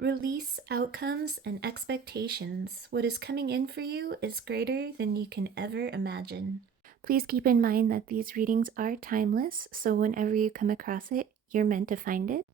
Release outcomes and expectations. What is coming in for you is greater than you can ever imagine. Please keep in mind that these readings are timeless, so whenever you come across it, you're meant to find it,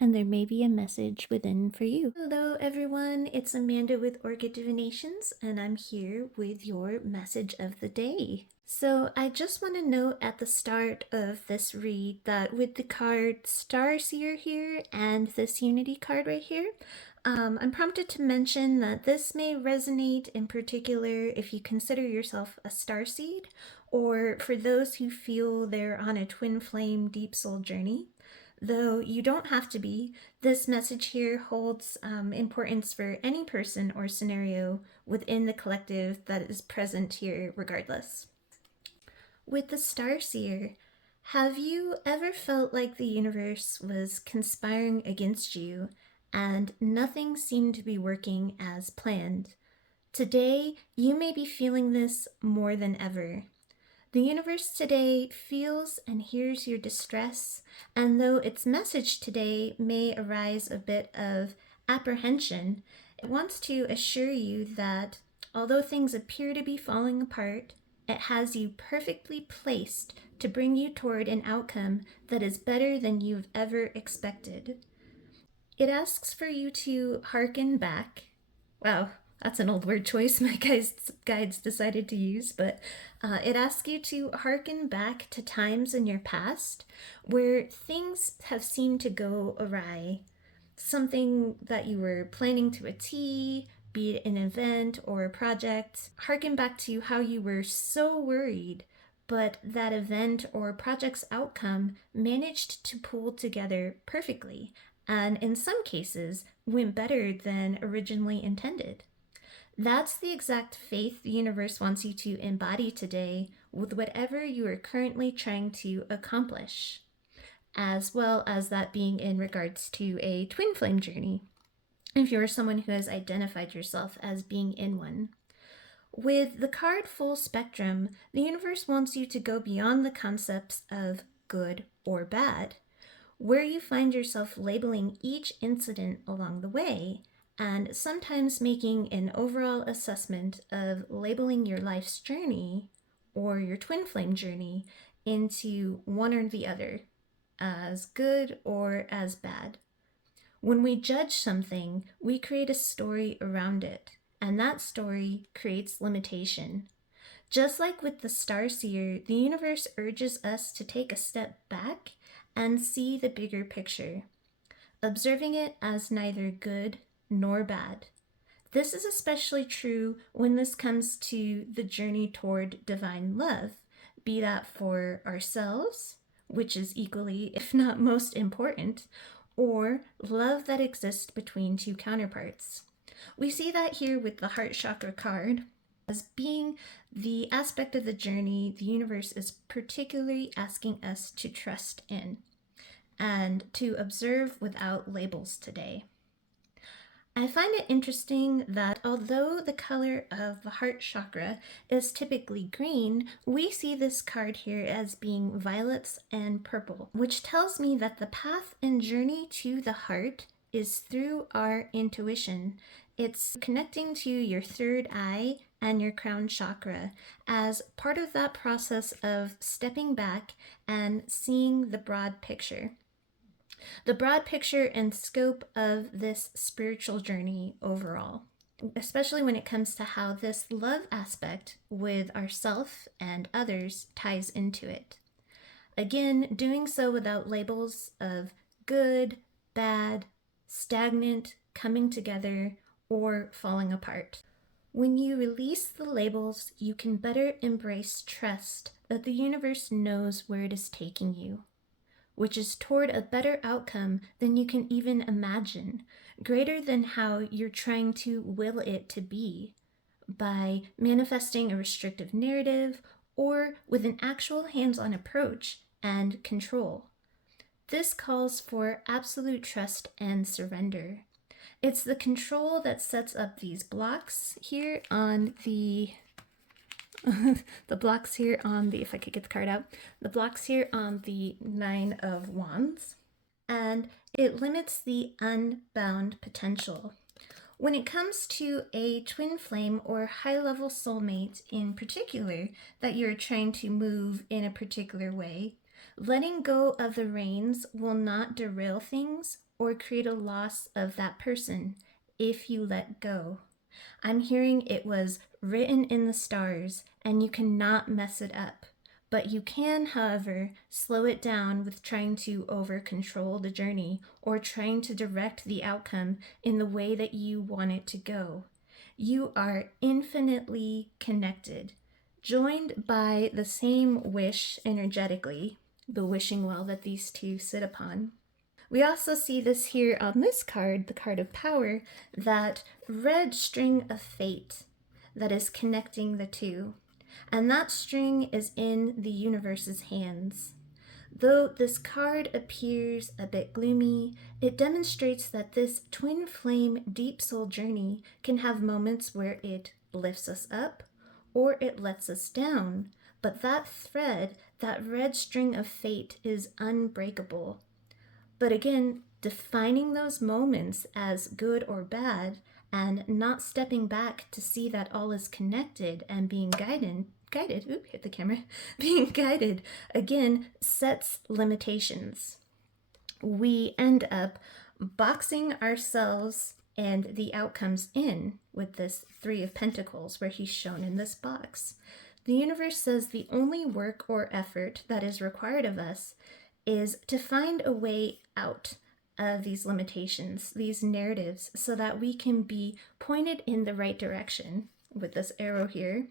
and there may be a message within for you. Hello everyone, it's Amanda with Orchid Divinations, and I'm here with your message of the day. So I just want to note at the start of this read that with the card Starseer here and this Unity card right here, I'm prompted to mention that this may resonate in particular if you consider yourself a starseed, or for those who feel they're on a twin flame deep soul journey. Though you don't have to be, this message here holds importance for any person or scenario within the collective that is present here regardless. With the Starseer, have you ever felt like the universe was conspiring against you and nothing seemed to be working as planned? Today, you may be feeling this more than ever. The universe today feels and hears your distress, and though its message today may arise a bit of apprehension, it wants to assure you that although things appear to be falling apart, it has you perfectly placed to bring you toward an outcome that is better than you've ever expected. It asks for you to hearken back. Wow, that's an old word choice my guides decided to use, but it asks you to hearken back to times in your past where things have seemed to go awry. Something that you were planning to a T, be it an event or a project. Harken back to how you were so worried, but that event or project's outcome managed to pull together perfectly, and in some cases went better than originally intended. That's the exact faith the universe wants you to embody today with whatever you are currently trying to accomplish, as well as that being in regards to a twin flame journey, if you're someone who has identified yourself as being in one. With the card Full Spectrum, the universe wants you to go beyond the concepts of good or bad, where you find yourself labeling each incident along the way, and sometimes making an overall assessment of labeling your life's journey or your twin flame journey into one or the other, as good or as bad. When we judge something, we create a story around it, and that story creates limitation. Just like with the Starseer, the universe urges us to take a step back and see the bigger picture, observing it as neither good nor bad. This is especially true when this comes to the journey toward divine love, be that for ourselves, which is equally, if not most important, or love that exists between two counterparts. We see that here with the heart chakra card as being the aspect of the journey the universe is particularly asking us to trust in and to observe without labels today. I find it interesting that although the color of the heart chakra is typically green, we see this card here as being violets and purple, which tells me that the path and journey to the heart is through our intuition. It's connecting to your third eye and your crown chakra as part of that process of stepping back and seeing the broad picture. The broad picture and scope of this spiritual journey overall, especially when it comes to how this love aspect with ourself and others ties into it. Again, doing so without labels of good, bad, stagnant, coming together, or falling apart. When you release the labels, you can better embrace trust that the universe knows where it is taking you, which is toward a better outcome than you can even imagine, greater than how you're trying to will it to be, by manifesting a restrictive narrative or with an actual hands-on approach and control. This calls for absolute trust and surrender. It's the control that sets up these blocks here on the the blocks here on the, if I could get the card out, the blocks here on the Nine of Wands. and it limits the unbound potential. When it comes to a twin flame or high-level soulmate in particular that you're trying to move in a particular way, letting go of the reins will not derail things or create a loss of that person if you let go. I'm hearing it was written in the stars and you cannot mess it up. But you can, however, slow it down with trying to over control the journey or trying to direct the outcome in the way that you want it to go. You are infinitely connected, joined by the same wish energetically, the wishing well that these two sit upon. We also see this here on this card, the card of power, that red string of fate that is connecting the two. And that string is in the universe's hands. Though this card appears a bit gloomy, it demonstrates that this twin flame deep soul journey can have moments where it lifts us up or it lets us down. But that thread, that red string of fate, is unbreakable. But again, defining those moments as good or bad and not stepping back to see that all is connected and being guided, hit the camera, being guided, again, sets limitations. We end up boxing ourselves and the outcomes in with this Three of Pentacles where he's shown in this box. The universe says the only work or effort that is required of us is to find a way out of these limitations, these narratives, so that we can be pointed in the right direction with this arrow here,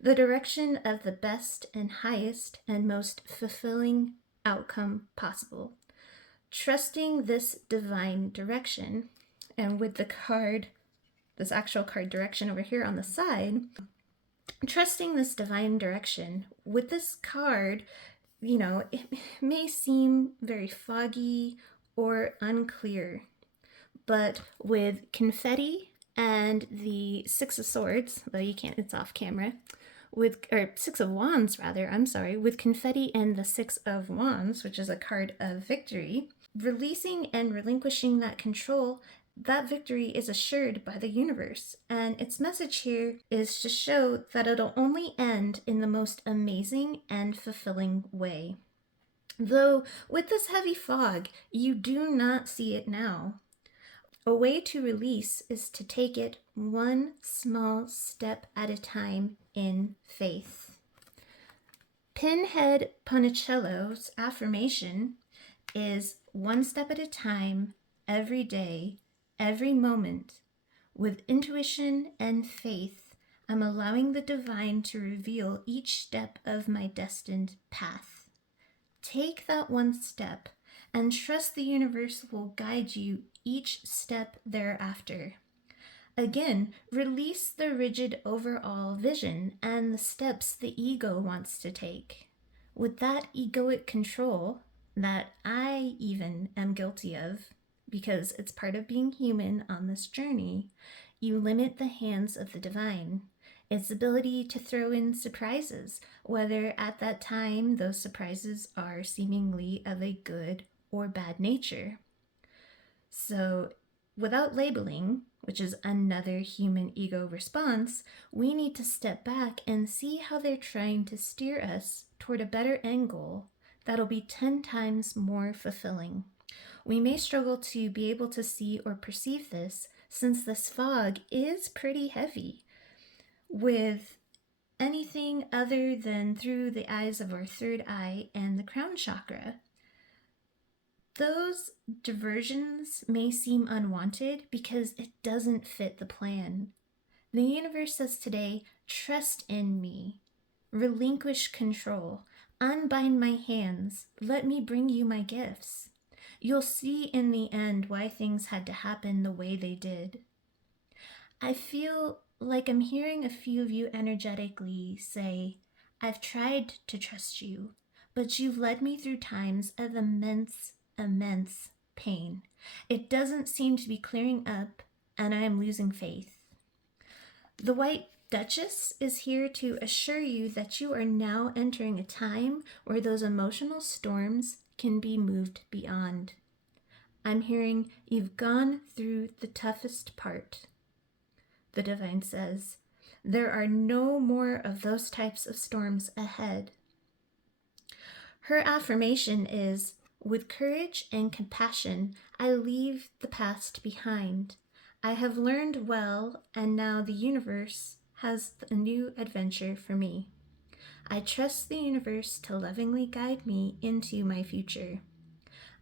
the direction of the best and highest and most fulfilling outcome possible. Trusting this divine direction, and with the card, this actual card direction over here on the side, trusting this divine direction, with this card, it may seem very foggy or unclear, but with confetti and the Six of Swords, though you can't, it's off camera, or Six of Wands rather, with confetti and the Six of Wands, which is a card of victory, releasing and relinquishing that control, that victory is assured by the universe. And its message here is to show that it'll only end in the most amazing and fulfilling way. Though with this heavy fog, you do not see it now. A way to release is to take it one small step at a time in faith. Pinhead Ponicello's affirmation is one step at a time, every day, every moment. With intuition and faith, I'm allowing the divine to reveal each step of my destined path. Take that one step and trust the universe will guide you each step thereafter. Again, release the rigid overall vision and the steps the ego wants to take. With that egoic control that I even am guilty of, because it's part of being human on this journey, you limit the hands of the divine, its ability to throw in surprises, whether at that time those surprises are seemingly of a good or bad nature. So, without labeling, which is another human ego response, we need to step back and see how they're trying to steer us toward a better end goal that'll be 10 times more fulfilling. We may struggle to be able to see or perceive this since this fog is pretty heavy. With anything other than through the eyes of our third eye and the crown chakra, those diversions may seem unwanted because it doesn't fit the plan. The universe says today, trust in me, relinquish control, unbind my hands, let me bring you my gifts. You'll see in the end why things had to happen the way they did. I feel like I'm hearing a few of you energetically say, I've tried to trust you, but you've led me through times of immense pain. It doesn't seem to be clearing up, and I am losing faith. The White Duchess is here to assure you that you are now entering a time where those emotional storms can be moved beyond. I'm hearing you've gone through the toughest part. The divine says, there are no more of those types of storms ahead. Her affirmation is, with courage and compassion, I leave the past behind. I have learned well, and now the universe has a new adventure for me. I trust the universe to lovingly guide me into my future.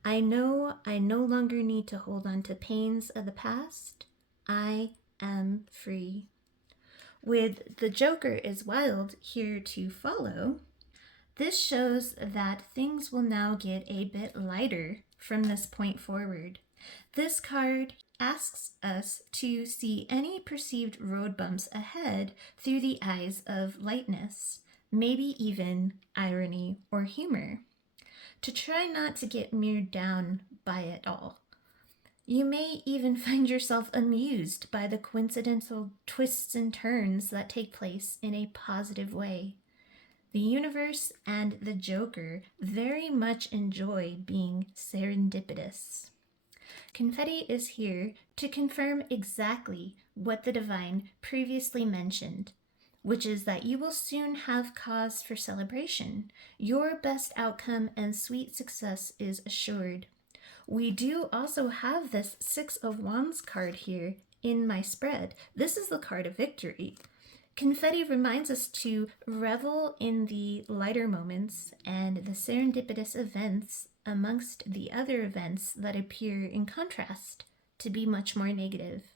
I know I no longer need to hold on to pains of the past. I am free. With the Joker is wild here to follow, this shows that things will now get a bit lighter from this point forward. This card asks us to see any perceived road bumps ahead through the eyes of lightness, maybe even irony or humor, to try not to get mirrored down by it all. You may even find yourself amused by the coincidental twists and turns that take place in a positive way. The universe and the Joker very much enjoy being serendipitous. Confetti is here to confirm exactly what the divine previously mentioned, which is that you will soon have cause for celebration. Your best outcome and sweet success is assured. We do also have this Six of Wands card here in my spread. This is the card of victory. Confetti reminds us to revel in the lighter moments and the serendipitous events amongst the other events that appear in contrast to be much more negative.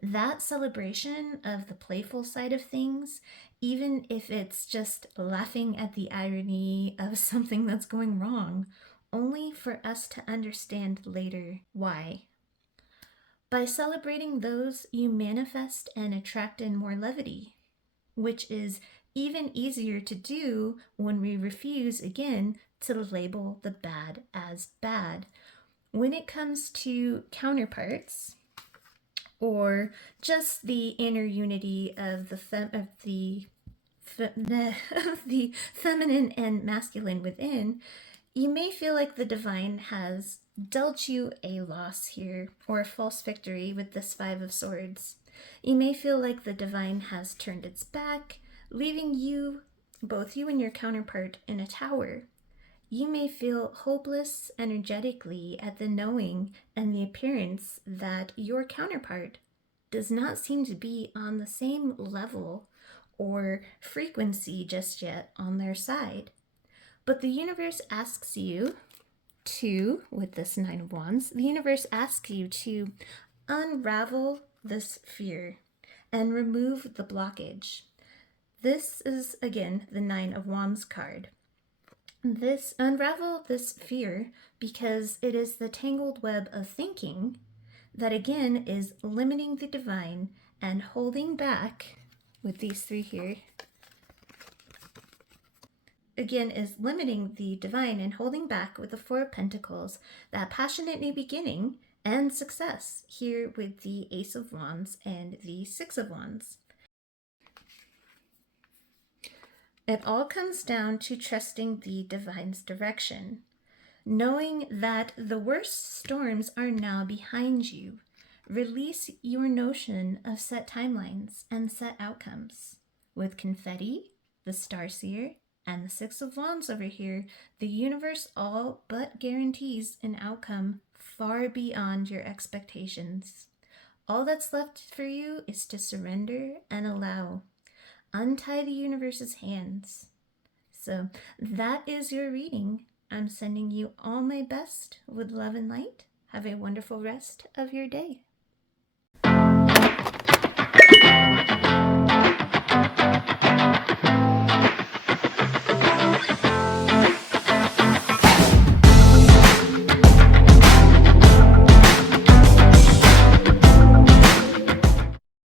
That celebration of the playful side of things, even if it's just laughing at the irony of something that's going wrong, only for us to understand later why. By celebrating those, you manifest and attract in more levity, which is even easier to do when we refuse, again, to label the bad as bad. When it comes to counterparts, or just the inner unity of the feminine and masculine within, you may feel like the divine has dealt you a loss here, or a false victory with this Five of Swords. You may feel like the divine has turned its back, leaving you, both you and your counterpart, in a tower. You may feel hopeless energetically at the knowing and the appearance that your counterpart does not seem to be on the same level or frequency just yet on their side. But the universe asks you to, with this Nine of Wands, the universe asks you to unravel this fear and remove the blockage. This is, again, the Nine of Wands card. Unravel this fear because it is the tangled web of thinking that, again, is limiting the divine and holding back, with these three here, again, is limiting the divine and holding back with the Four of Pentacles, that passionate new beginning and success here with the Ace of Wands and the Six of Wands. It all comes down to trusting the divine's direction, knowing that the worst storms are now behind you. Release your notion of set timelines and set outcomes. With Confetti, the Starseer, and the Six of Wands over here, the universe all but guarantees an outcome far beyond your expectations. All that's left for you is to surrender and allow. Untie the universe's hands. So that is your reading. I'm sending you all my best with love and light. Have a wonderful rest of your day.